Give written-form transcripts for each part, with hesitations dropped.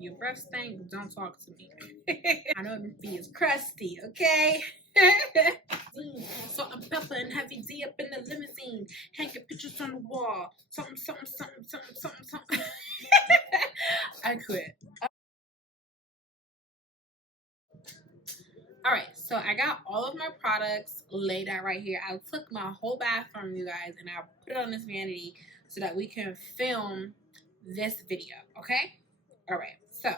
your breath stink, don't talk to me. I know the feet is crusty, okay? Salt and pepper and heavy D up in the limousine, hanging pictures on the wall. Something, something, something, something, something, something. I quit. All right, so I got all of my products laid out right here. I took my whole bathroom, you guys, and I put it on this vanity so that we can film this video, okay? All right, so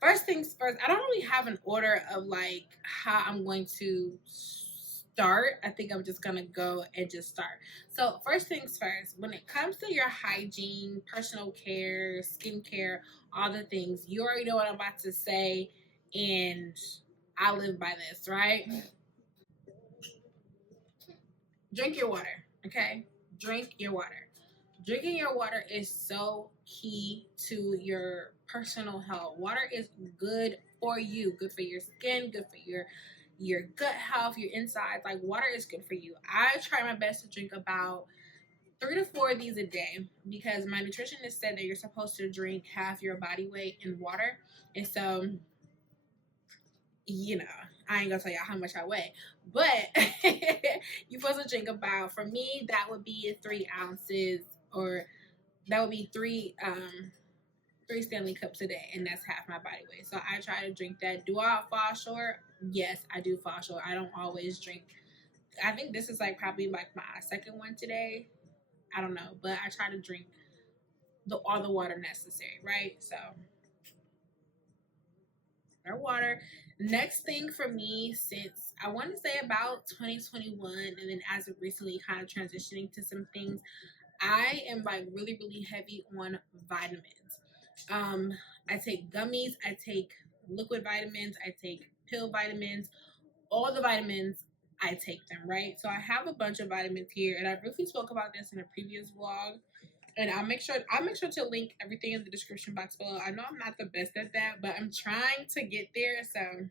first things first, I don't really have an order of like how I'm going to start. I think I'm just gonna go and just start. So first things first, when it comes to your hygiene, personal care, skincare, all the things, you already know what I'm about to say, and I live by this, right? Drink your water, okay? Drink your water. Drinking your water is so key to your personal health. Water is good for you, good for your skin, good for your gut health, your insides. Like water is good for you. I try my best to drink about 3 to 4 of these a day because my nutritionist said that you're supposed to drink half your body weight in water. And so, you know, I ain't gonna tell y'all how much I weigh, but you're supposed to drink about, for me, that would be 3 ounces, or that would be three Stanley cups a day, and that's half my body weight. So I try to drink that. Do I fall short? Yes, I do fall short. I don't always drink. I think this is like probably like my second one today. I don't know, but I try to drink all the water necessary, right? So our water. Next thing for me, since I want to say about 2021, and then as of recently kind of transitioning to some things, I am like really, really heavy on vitamins. I take gummies, I take liquid vitamins, I take pill vitamins, all the vitamins, I take them, right? So I have a bunch of vitamins here, and I briefly spoke about this in a previous vlog. And I'll make sure to link everything in the description box below. I know I'm not the best at that, but I'm trying to get there. So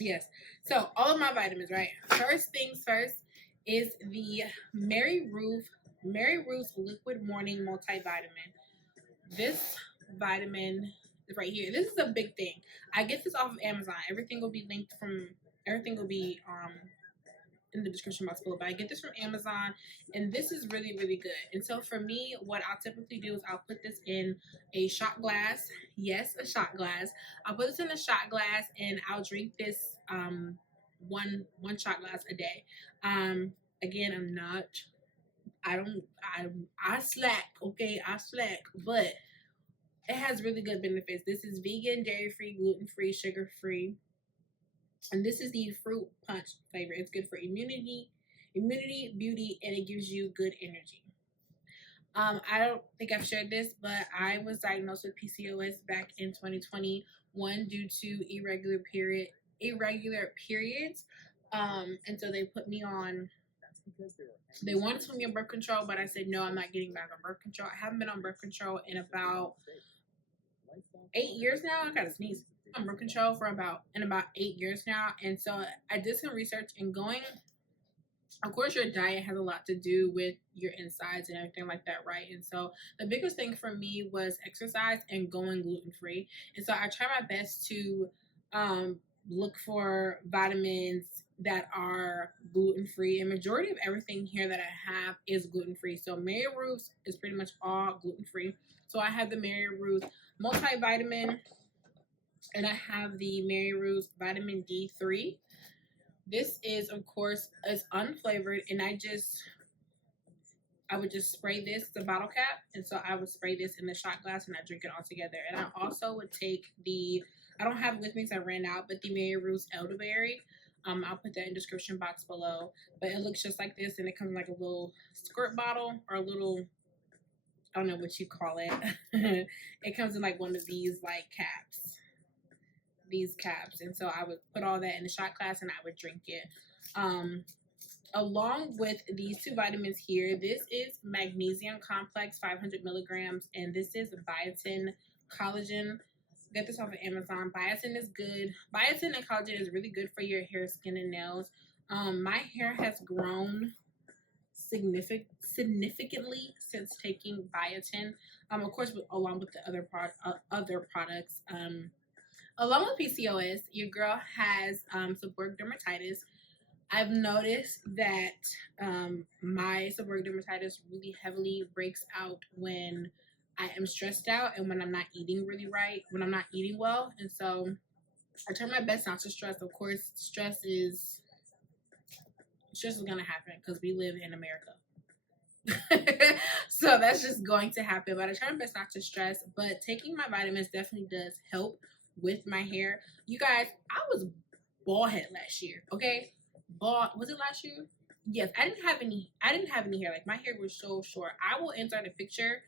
yes. So all of my vitamins, right? First things first is the Mary Ruth Liquid Morning Multivitamin. This vitamin right here. This is a big thing. I get this off of Amazon. Everything will be linked from. Everything will be in the description box below. But I get this from Amazon, and this is really, really good. And so for me, what I'll typically do is I'll put this in a shot glass. Yes, a shot glass. I'll put this in a shot glass, and I'll drink this one shot glass a day. Again, I'm not. I don't. I slack. Okay, I slack, but it has really good benefits. This is vegan, dairy free, gluten free, sugar free. And this is the fruit punch flavor. It's good for immunity, beauty, and it gives you good energy. I don't think I've shared this, but I was diagnosed with PCOS back in 2021 due to irregular periods. And so they put me on. They wanted to put me on birth control, but I said no. I'm not getting back on birth control. I haven't been on birth control in about 8 years now. I gotta sneeze. On birth control for about 8 years now, and so I did some research, and going, of course, your diet has a lot to do with your insides and everything like that, right? And so the biggest thing for me was exercise and going gluten free. And so I try my best to look for vitamins that are gluten free, and majority of everything here that I have is gluten free. So Mary Ruth is pretty much all gluten free. So I have the Mary Ruth multivitamin, and I have the Mary Ruth vitamin D3. This is, of course, is unflavored, and I would just spray this, the bottle cap, and so I would spray this in the shot glass, and I drink it all together. And I also would take I don't have it with me because I ran out, but the Mary Ruth elderberry. I'll put that in the description box below. But it looks just like this, and it comes in like a little squirt bottle, or a little, I don't know what you call it. It comes in like one of these like caps. These caps, and so I would put all that in the shot glass, and I would drink it along with these two vitamins here. This is magnesium complex 500 milligrams, and this is biotin collagen. Get this off of Amazon. Biotin is good. Biotin and collagen is really good for your hair, skin, and nails. My hair has grown significantly since taking biotin. Of course, along with the other products. Along with PCOS, your girl has seborrheic dermatitis. I've noticed that my seborrheic dermatitis really heavily breaks out when I am stressed out and when I'm not eating really right, when I'm not eating well. And so I try my best not to stress. Of course, stress is gonna happen because we live in America. So that's just going to happen. But I try my best not to stress. But taking my vitamins definitely does help with my hair. You guys, I was bald head last year. Okay, bald. Was it last year? Yes, I didn't have any. I didn't have any hair. Like my hair was so short. I will insert a picture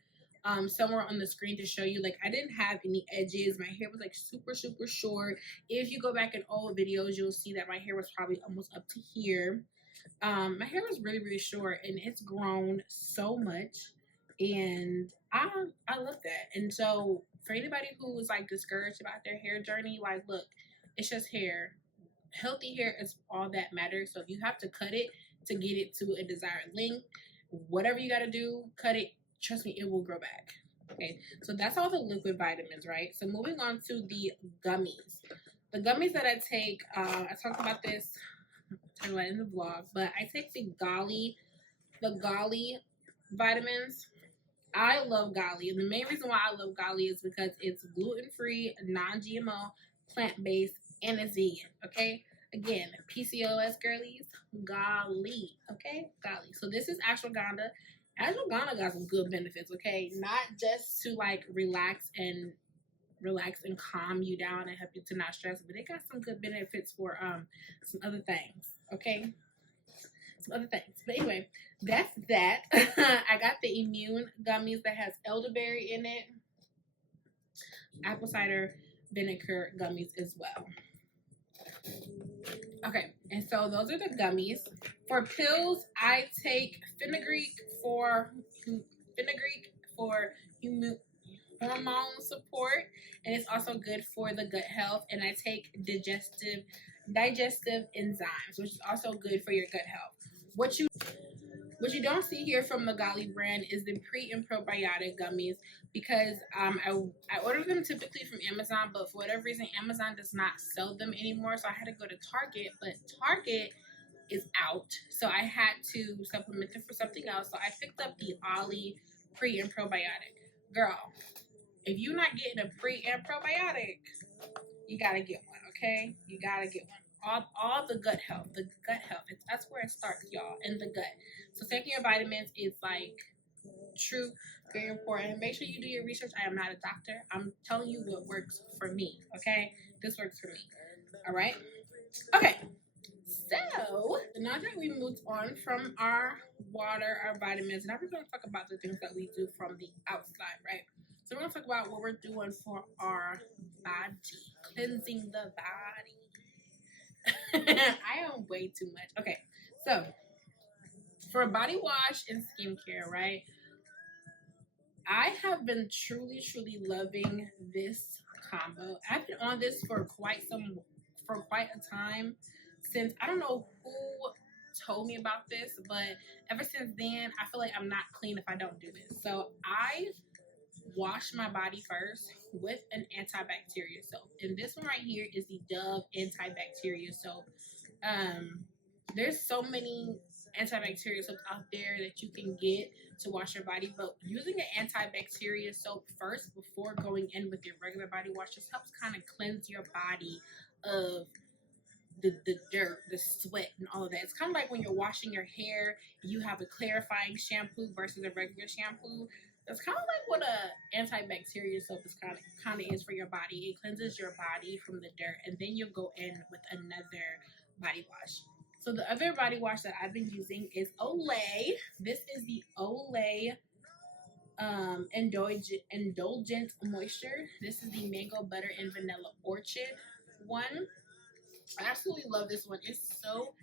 somewhere on the screen to show you. Like I didn't have any edges. My hair was like super short. If you go back in old videos, you'll see that my hair was probably almost up to here. My hair was really short, and it's grown so much, and I love that. And so for anybody who is like discouraged about their hair journey, like look, it's just hair. Healthy hair is all that matters. So if you have to cut it to get it to a desired length, whatever you got to do, cut it. Trust me, it will grow back. Okay, so that's all the liquid vitamins, right? So moving on to the gummies. The gummies that I take, I talked about this in the vlog, but I take the Golly vitamins. I love Golly, and the main reason why I love Golly is because it's gluten-free, non-GMO, plant-based, and it's vegan. Okay, again, PCOS girlies, Golly. Okay, Golly. So this is ashwagandha. Ashwagandha got some good benefits. Okay, not just to like relax and calm you down and help you to not stress, but it got some good benefits for some other things. Okay, some other things. But anyway, that's that. I got the immune gummies that has elderberry in it, apple cider vinegar gummies as well. Okay, and so those are the gummies. For pills, I take fenugreek for hormone support, and it's also good for the gut health. And I take digestive enzymes, which is also good for your gut health. What you don't see here from the Golly brand is the pre and probiotic gummies, because I order them typically from Amazon, but for whatever reason Amazon does not sell them anymore, so I had to go to Target, but Target is out, so I had to supplement them for something else. So I picked up the Ollie pre and probiotic. Girl, if you're not getting a pre and probiotic, you gotta get one. Okay, you gotta get one. All the gut health, that's where it starts, y'all, in the gut. So taking your vitamins is like very important. Make sure you do your research. I am not a doctor. I'm telling you what works for me. Okay, this works for me. All right. Okay. So now that we moved on from our water, our vitamins, now we're going to talk about the things that we do from the outside, right? So we're going to talk about what we're doing for our body, cleansing the body. I am way too much. Okay, so for body wash and skincare, right? I have been truly loving this combo. I've been on this for quite a time, since I don't know who told me about this, but ever since then I feel like I'm not clean if I don't do this. So I wash my body first with an antibacterial soap, and this one right here is the Dove antibacterial soap. There's so many antibacterial soaps out there that you can get to wash your body, but using an antibacterial soap first before going in with your regular body wash just helps kind of cleanse your body of the dirt, the sweat, and all of that. It's kind of like when you're washing your hair, you have a clarifying shampoo versus a regular shampoo. That's kind of like what a antibacterial soap is kind of is for your body. It cleanses your body from the dirt, and then you'll go in with another body wash. So the other body wash that I've been using is Olay. This is the Olay Indulgent Moisture. This is the Mango Butter and Vanilla Orchid one. I absolutely love this one. It's so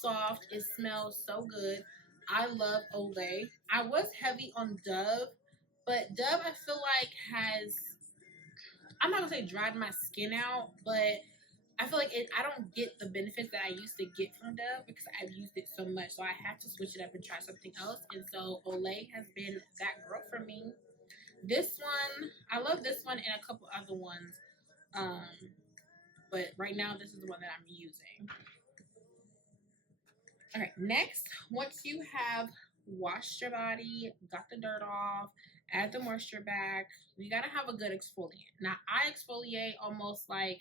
soft. It smells so good. I love Olay. I was heavy on Dove, but Dove I feel like has, I'm not gonna say dried my skin out, but I feel like I don't get the benefits that I used to get from Dove because I've used it so much. So I had to switch it up and try something else. And so Olay has been that girl for me. This one, I love this one and a couple other ones. Um, but right now, this is the one that I'm using. Okay, next, once you have washed your body, got the dirt off, add the moisture back, you gotta have a good exfoliant. Now, I exfoliate almost like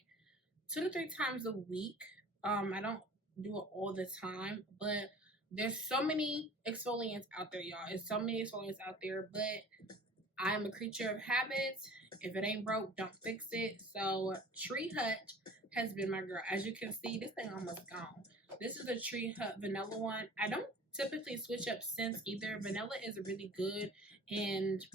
2 to 3 times a week. I don't do it all the time, but there's so many exfoliants out there, y'all. There's so many exfoliants out there, but I am a creature of habits. If it ain't broke, don't fix it. So Tree Hut has been my girl. As you can see, this thing almost gone. This is a Tree Hut vanilla one. I don't typically switch up scents either. Vanilla is really good, and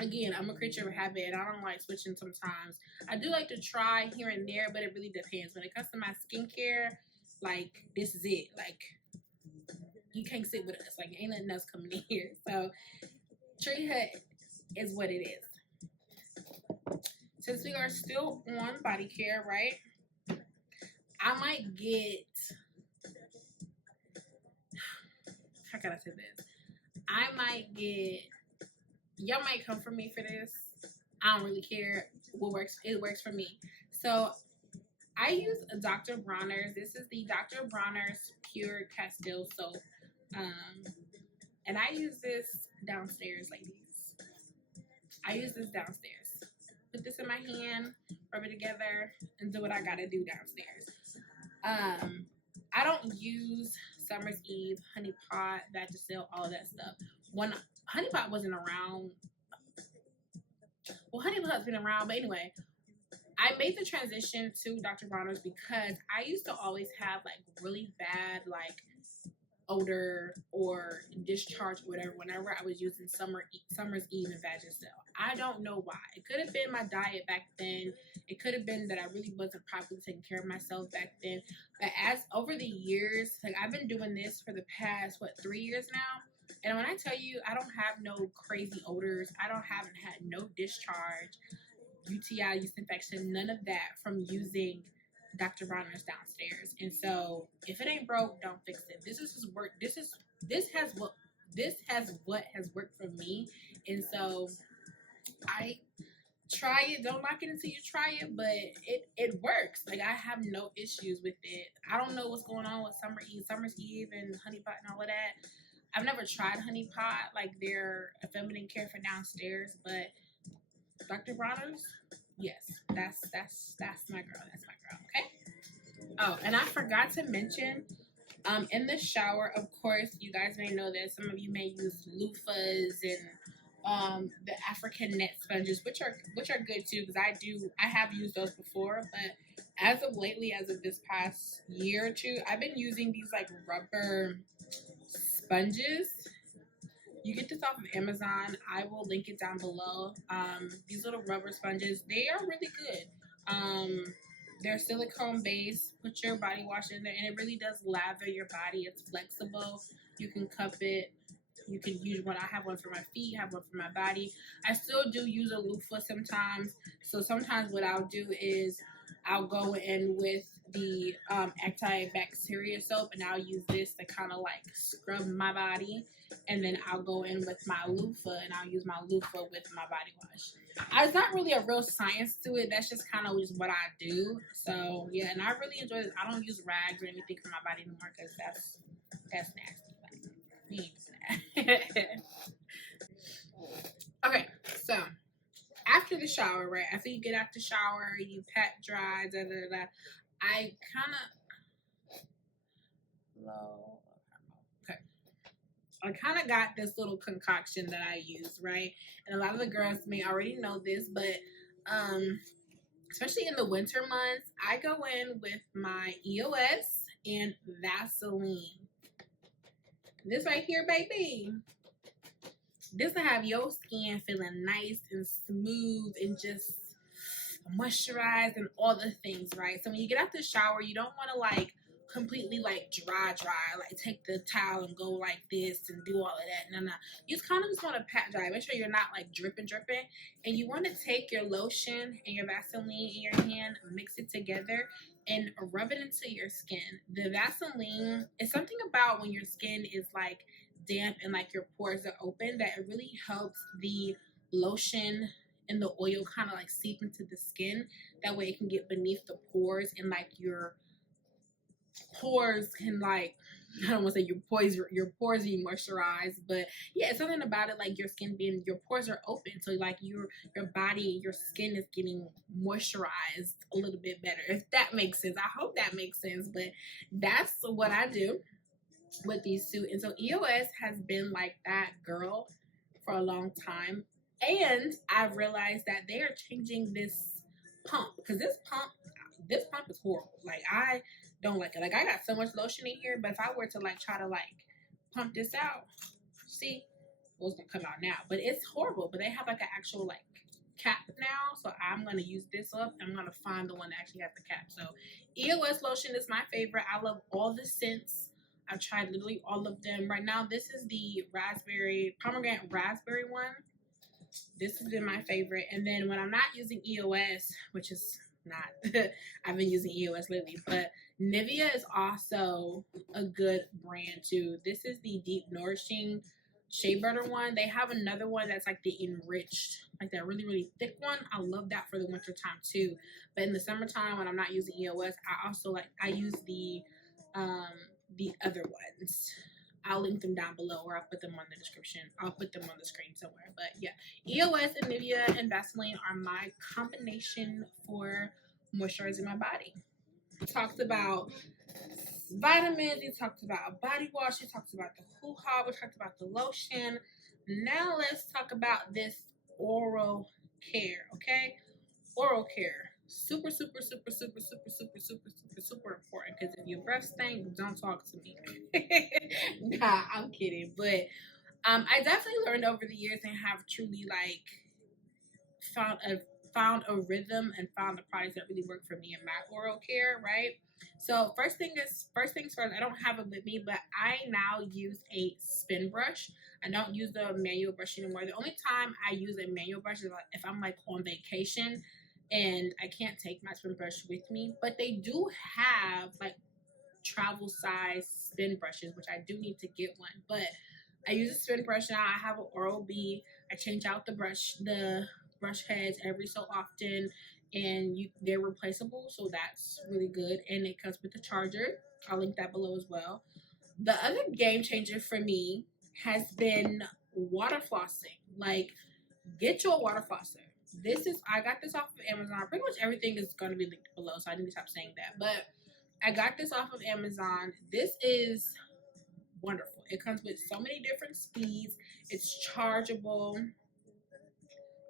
again, I'm a creature of habit and I don't like switching sometimes. I do like to try here and there, but it really depends. When it comes to my skincare, like, this is it. Like, you can't sit with us. Like, ain't nothing else coming in here. So Tree Hut is what it is. Since we are still on body care, right? I might get, how can I say this? I might get, y'all might come for me for this. I don't really care what works. It works for me. So I use Dr. Bronner's. This is the Dr. Bronner's Pure Castile soap. And I use this downstairs, ladies. I use this downstairs. Put this in my hand, rub it together, and do what I gotta do downstairs. I don't use Summer's Eve, Honey Pot, Vagisil, all that stuff. When Honey Pot wasn't around, well, Honey Pot's been around, but anyway, I made the transition to Dr. Bronner's because I used to always have like really bad like odor or discharge or whatever whenever I was using Summer's Eve and Vagisil. I don't know why. It could have been my diet back then. It could have been that I really wasn't properly taking care of myself back then. But as over the years, like I've been doing this for the past 3 years now. And when I tell you I don't have no crazy odors, haven't had no discharge, UTI, yeast infection, none of that from using Dr. Bronner's downstairs. And so if it ain't broke, don't fix it. This is work. This has what has worked for me. And so I try it. Don't knock it until you try it, but it works. Like I have no issues with it. I don't know what's going on with Summer's Eve and Honey Pot and all of that. I've never tried Honey Pot, like their feminine care for downstairs, but Dr. Bronner's, yes, that's my girl. That's my girl. Okay. Oh, and I forgot to mention, in the shower, of course, you guys may know that some of you may use loofahs and the African net sponges, which are good too, because I have used those before, but as of lately, as of this past year or two, I've been using these like rubber sponges. You get this off of Amazon. I will link it down below. These little rubber sponges, they are really good. They're silicone based. Put your body wash in there, and it really does lather your body. It's flexible. You can cup it. You can use one. I have one for my feet. Have one for my body. I still do use a loofah sometimes. So sometimes what I'll do is I'll go in with the antibacterial soap, and I'll use this to kind of like scrub my body, and then I'll go in with my loofah, and I'll use my loofah with my body wash. It's not really a real science to it. That's just kind of just what I do. So yeah, and I really enjoy it. I don't use rags or anything for my body anymore because that's nasty. Like, we ain't doing that. Okay, so after the shower, right? After you get out the shower, you pat dry, I kind of got this little concoction that I use, right? And a lot of the girls may already know this, but especially in the winter months, I go in with my EOS and Vaseline. This right here, baby. This will have your skin feeling nice and smooth and just moisturized and all the things, right? So when you get out the shower, you don't want to like completely like dry, like take the towel and go like this and do all of that. No. You kind of just want to pat dry. Make sure you're not like dripping. And you want to take your lotion and your Vaseline in your hand, mix it together, and rub it into your skin. The Vaseline is something about when your skin is like damp and like your pores are open that it really helps the lotion and the oil kind of like seep into the skin. That way it can get beneath the pores and like your pores can like, I don't want to say your pores being moisturized, but yeah, it's something about it like your skin being, your pores are open, so like your body, your skin is getting moisturized a little bit better, if that makes sense. I hope that makes sense, but that's what I do with these two. And so EOS has been like that girl for a long time, and I've realized that they are changing this pump, because this pump is horrible. Like, I don't like it. Like, I got so much lotion in here, but if I were to like try to like pump this out, see, well, it's gonna come out now, but it's horrible. But they have like an actual like cap now, so I'm gonna use this up. I'm gonna find the one that actually has the cap. So EOS lotion is my favorite. I love all the scents. I've tried literally all of them. Right now, this is the pomegranate raspberry one. This has been my favorite. And then when I'm not using EOS, which is not, I've been using EOS lately, but Nivea is also a good brand too. This is the Deep Nourishing Shea Butter one. They have another one that's like the enriched, like that really, really thick one. I love that for the winter time too. But in the summertime when I'm not using EOS, I use the other ones. I'll link them down below, or I'll put them on the description. I'll put them on the screen somewhere. But yeah, EOS and Nivea and Vaseline are my combination for moisturizing my body. We talked about vitamins, we talked about body wash, we talked about the hoo-ha, we talked about the lotion. Now let's talk about this oral care, okay? Oral care. Super important, because if your breath stink, don't talk to me. Nah, I'm kidding. But I definitely learned over the years and have truly like found a rhythm and found the products that really work for me in my oral care, right? So first things first, I don't have it with me, but I now use a spin brush. I don't use the manual brush anymore. The only time I use a manual brush is like if I'm like on vacation and I can't take my spin brush with me. But they do have like travel size spin brushes, which I do need to get one. But I use a spin brush now. I have an Oral-B. I change out the brush heads every so often, and they're replaceable, so that's really good. And it comes with a charger. I'll link that below as well. The other game changer for me has been water flossing. Like, get your water flosser. I got this off of Amazon. Pretty much everything is going to be linked below, so I need to stop saying that. But I got this off of Amazon. This is wonderful. It comes with so many different speeds. It's chargeable,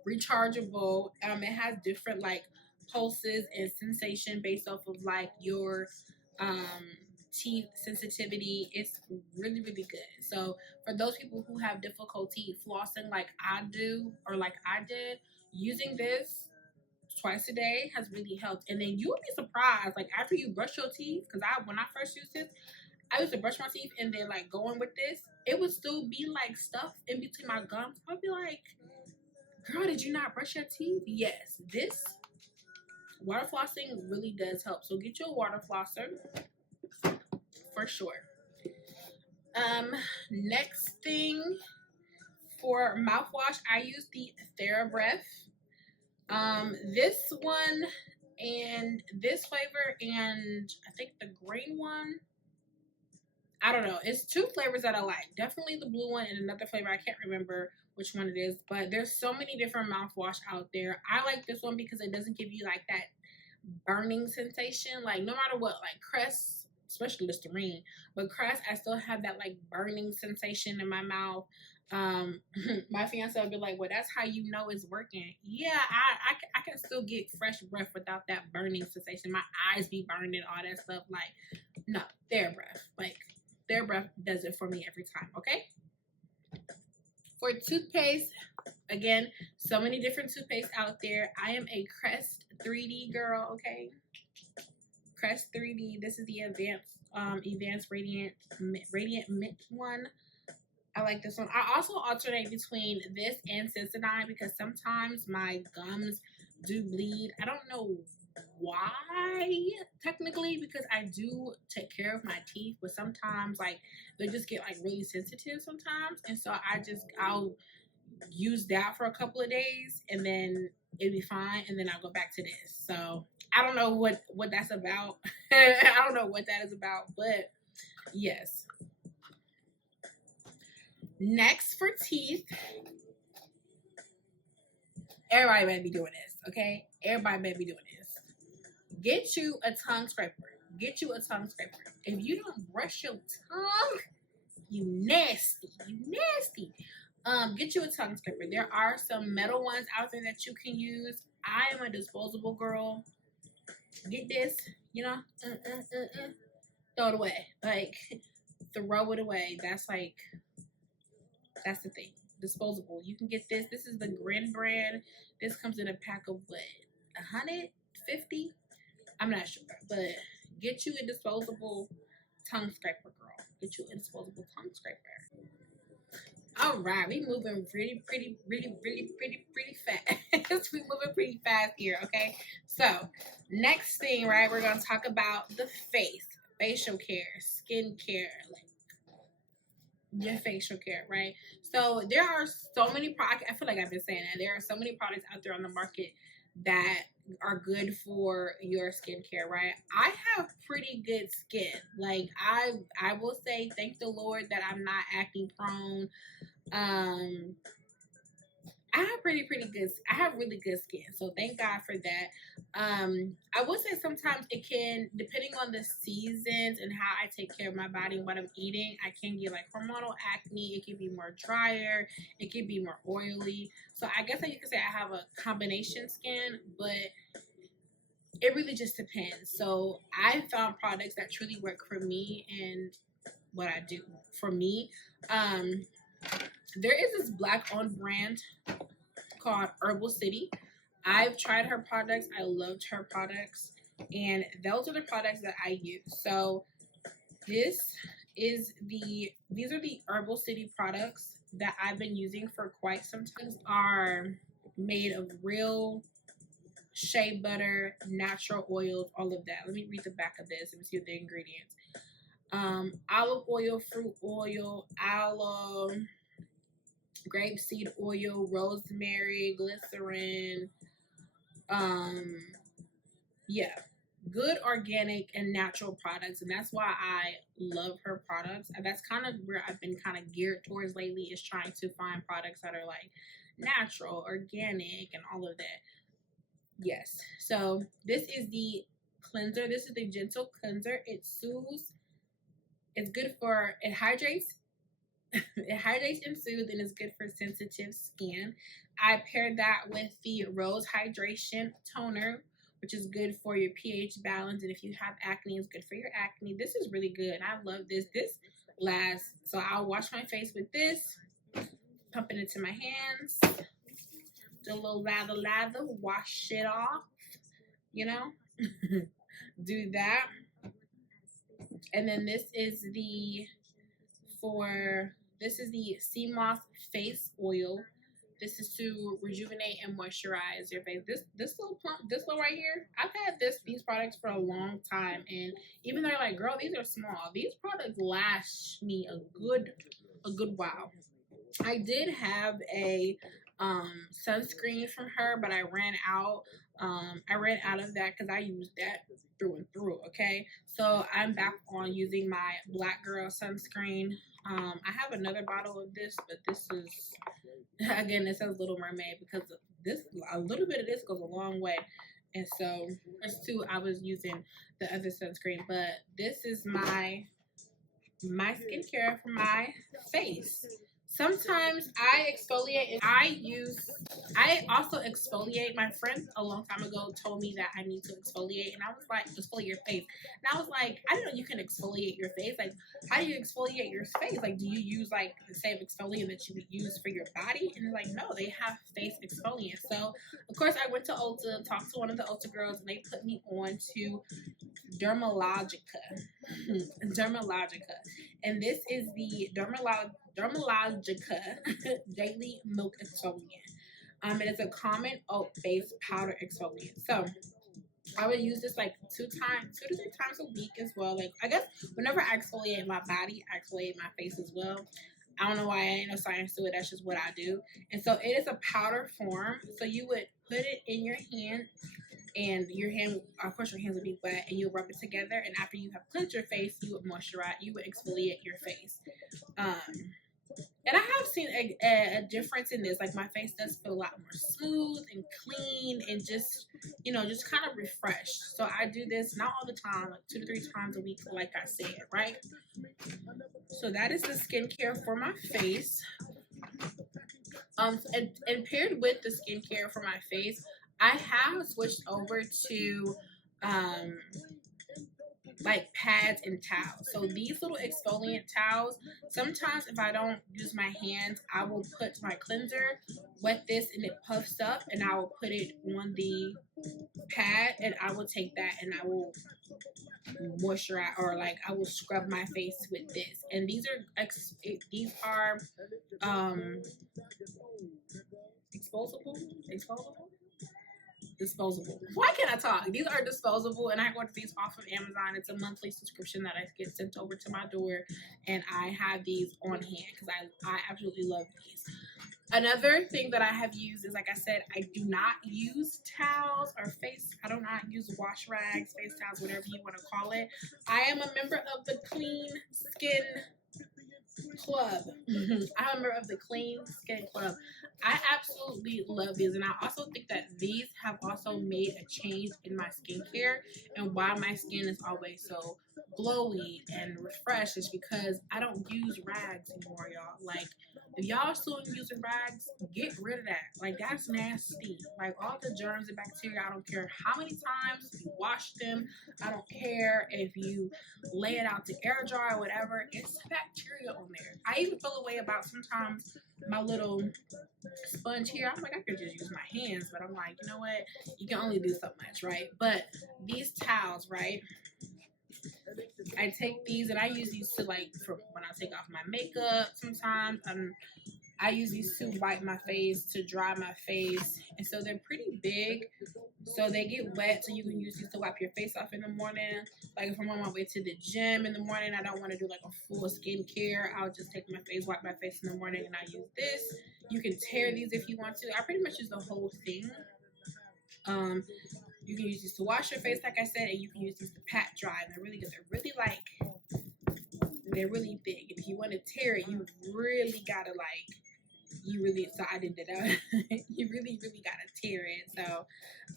rechargeable. It has different like pulses and sensation based off of like your teeth sensitivity. It's really, really good. So for those people who have difficulty flossing like I do, or like I did, using this twice a day has really helped. And then you would be surprised, like after you brush your teeth, because when I first used this, I used to brush my teeth and then like going with this, it would still be like stuff in between my gums. I'd be like, girl, did you not brush your teeth? Yes, this water flossing really does help. So get your water flosser for sure. Next thing for mouthwash, I use the TheraBreath. This one and this flavor, and I think the green one, I don't know. It's two flavors that I like. Definitely the blue one and another flavor. I can't remember which one it is, but there's so many different mouthwash out there. I like this one because it doesn't give you like that burning sensation. Like no matter what, like Crest, especially Listerine, but Crest, I still have that like burning sensation in my mouth. My fiance will be like, well, that's how you know it's working. Yeah, I can still get fresh breath without that burning sensation. My eyes be burned and all that stuff. Like, no, TheraBreath. Like, TheraBreath does it for me every time, okay? For toothpaste, again, so many different toothpaste out there. I am a Crest 3D girl, okay? Crest 3D. This is the advanced radiant mint one. I like this one. I also alternate between this and Sensodyne because sometimes my gums do bleed. I don't know why technically, because I do take care of my teeth, but sometimes like they just get like really sensitive sometimes, and so I'll use that for a couple of days and then it'll be fine, and then I'll go back to this. So I don't know what that's about. I don't know what that is about, but yes. Next for teeth, everybody better be doing this, okay? Everybody better be doing this. Get you a tongue scraper. Get you a tongue scraper. If you don't brush your tongue, you nasty. You nasty. Get you a tongue scraper. There are some metal ones out there that you can use. I am a disposable girl. Get this, you know, throw it away. Like, throw it away. That's the thing. Disposable. You can get this. This is the Grin brand. This comes in a pack of what? 150? I'm not sure, but get you a disposable tongue scraper, girl. Get you a disposable tongue scraper. All right, we moving pretty fast. We moving pretty fast here, okay? So, next thing, right? We're gonna talk about the face, facial care, skin care, like your facial care, right? So there are so many products. I feel like I've been saying that there are so many products out there on the market that are good for your skincare, right? I have pretty good skin. Like I will say, thank the Lord that I'm not acne prone. I have I have really good skin, so thank God for that. I will say sometimes it can, depending on the seasons and how I take care of my body and what I'm eating, I can get like hormonal acne. It can be more drier, it can be more oily. So I guess that you could say I have a combination skin, but it really just depends. So I found products that truly work for me and what I do for me. There is this black-owned brand called Herbal City. I've tried her products. I loved her products, and those are the products that I use. So these are the Herbal City products that I've been using for quite some time. Are made of real shea butter, natural oils, all of that. Let me read the back of this and see what the ingredients. Olive oil, fruit oil, aloe, grapeseed oil, rosemary, glycerin. Yeah, good organic and natural products, and that's why I love her products. And that's kind of where I've been kind of geared towards lately, is trying to find products that are like natural, organic, and all of that. Yes. So this is the cleanser. This is the gentle cleanser. It soothes. It's good for, it hydrates. It hydrates and soothes, and is good for sensitive skin. I paired that with the Rose Hydration Toner, which is good for your pH balance. And if you have acne, it's good for your acne. This is really good. I love this. This lasts. So I'll wash my face with this, pump it into my hands, do a little lather, wash it off, you know, do that. And then this is the sea moss face oil. This is to rejuvenate and moisturize your face. This little right here, I've had these products for a long time, and even though you're like, girl, these are small, these products last me a good while. I did have a sunscreen from her, but I ran out. I ran out of that because I used that through and through. Okay, so I'm back on using my Black Girl sunscreen. I have another bottle of this, but this is, again, it says Little Mermaid because a little bit of this goes a long way. And so first two, I was using the other sunscreen, but this is my skincare for my face. Sometimes I exfoliate. I also exfoliate. My friend a long time ago told me that I need to exfoliate, and I was like, exfoliate your face. And I was like, I didn't know you can exfoliate your face. Like, how do you exfoliate your face? Like, do you use like the same exfoliant that you would use for your body? And they're like, no, they have face exfoliant. So, of course, I went to Ulta, talked to one of the Ulta girls, and they put me on to Dermalogica. Dermalogica. And this is the Dermalogica Daily Milk Exfoliant. It is a common oat-based powder exfoliant. So I would use this like 2 to 3 times a week as well. Like I guess whenever I exfoliate my body, I exfoliate my face as well. I don't know why, ain't no science to it. That's just what I do. And so it is a powder form. So you would put it in your hand, and your hand, of course, your hands would be wet, and you'll rub it together. And after you have cleansed your face, you would moisturize, you would exfoliate your face. Um, and I have seen a difference in this. Like my face does feel a lot more smooth and clean, and just just kind of refreshed. So I do this not all the time, like 2 to 3 times a week, like I said, right? So that is the skincare for my face. And paired with the skincare for my face, I have switched over to um like pads and towels. So these little exfoliant towels, sometimes if I don't use my hands, I will put my cleanser, wet this, and it puffs up, and I will put it on the pad, and I will take that and I will moisturize, or like I will scrub my face with this. And these are exposable disposable. Why can't I talk? These are disposable, and I got these off of Amazon. It's a monthly subscription that I get sent over to my door, and I have these on hand because I absolutely love these. Another thing that I have used is, like I said, I do not use towels or I do not use wash rags, face towels, whatever you want to call it. I am a member of the Clean Skin Club. I'm a member of the Clean Skin Club. I absolutely love these, and I also think that these have also made a change in my skincare and why my skin is always so glowy and refreshed is because I don't use rags anymore, y'all. Like, if y'all still using rags, get rid of that. Like, that's nasty. Like, all the germs and bacteria, I don't care how many times you wash them. I don't care if you lay it out to air dry or whatever. It's bacteria on there. I even feel a way about sometimes my little sponge here. I'm like, I could just use my hands, but I'm like, you know what? You can only do so much, right? But these towels, right? I take these and I use these to like for when I take off my makeup sometimes. I use these to wipe my face, to dry my face, and so they're pretty big. So they get wet, so you can use these to wipe your face off in the morning. Like if I'm on my way to the gym in the morning, I don't want to do like a full skincare. I'll just take my face, wipe my face in the morning, and I use this. You can tear these if you want to. I pretty much use the whole thing. You can use these to wash your face, like I said, and you can use these to pat dry. And they're really good. They're really big. And if you want to tear it, you really gotta so I did that. You really gotta tear it. So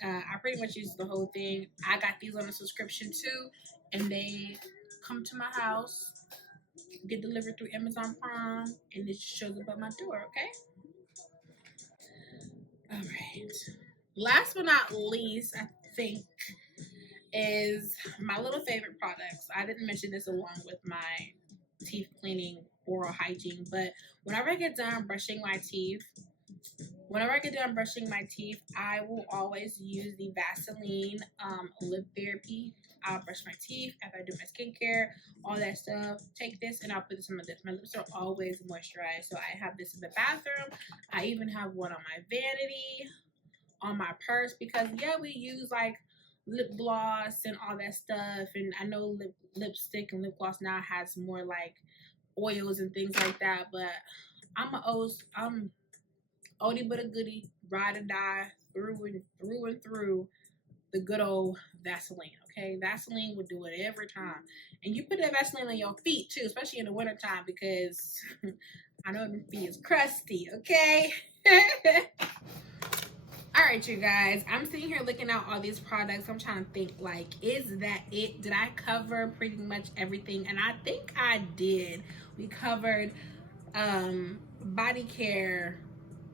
I pretty much use the whole thing. I got these on a subscription too, and they come to my house, get delivered through Amazon Prime, and it just shows up at my door. Okay. All right. Last but not least, I think, is my little favorite products. I didn't mention this along with my teeth cleaning oral hygiene, but whenever I get done brushing my teeth, I will always use the Vaseline lip therapy. I'll brush my teeth after I do my skincare, all that stuff. Take this and I'll put some of this. My lips are always moisturized, so I have this in the bathroom. I even have one on my vanity, on my purse, because yeah, we use like lip gloss and all that stuff, and I know lipstick and lip gloss now has more like oils and things like that, but I'm oldie but a goodie, ride or die, through and through, the good old Vaseline. Okay, Vaseline will do it every time, and you put that Vaseline on your feet too, especially in the wintertime, because I know the feet is crusty. Okay. All right, you guys, I'm sitting here looking at all these products. I'm trying to think, like, is that it? Did I cover pretty much everything? And I think I did. We covered body care,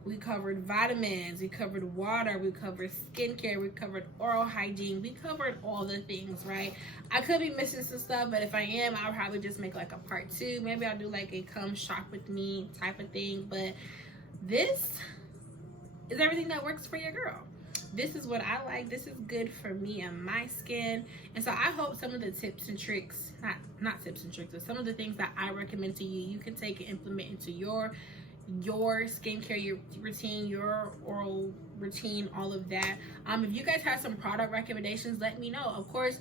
we covered vitamins, we covered water, we covered skincare, we covered oral hygiene, we covered all the things, right? I could be missing some stuff, but if I am, I'll probably just make like a part 2. Maybe I'll do like a come shop with me type of thing. But this is everything that works for your girl. This is what I like. This is good for me and my skin. And so I hope some of the tips and tricks, not tips and tricks, but some of the things that I recommend to you, you can take and implement into your skincare, your routine, your oral routine, all of that. If you guys have some product recommendations, let me know. Of course,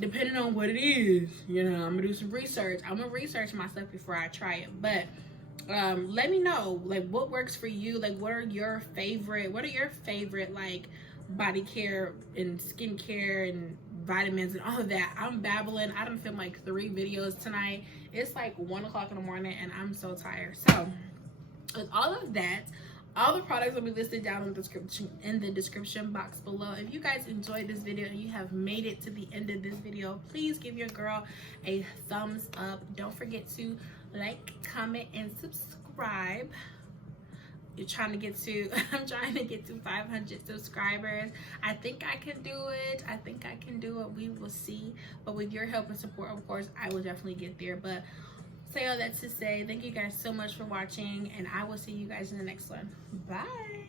depending on what it is, you know, I'm gonna do some research. I'm gonna research myself before I try it. But let me know, like, what works for you. Like, what are your favorite like body care and skincare and vitamins and all of that. I'm babbling. I done filmed like 3 videos tonight. It's like 1 o'clock in the morning and I'm so tired. So with all of that, all the products will be listed down in the description box below. If you guys enjoyed this video and you have made it to the end of this video, please give your girl a thumbs up. Don't forget to like, comment, and subscribe. I'm trying to get to 500 subscribers. I think I can do it. We will see. But with your help and support, of course, I will definitely get there. But say all that to say, thank you guys so much for watching, and I will see you guys in the next one. Bye.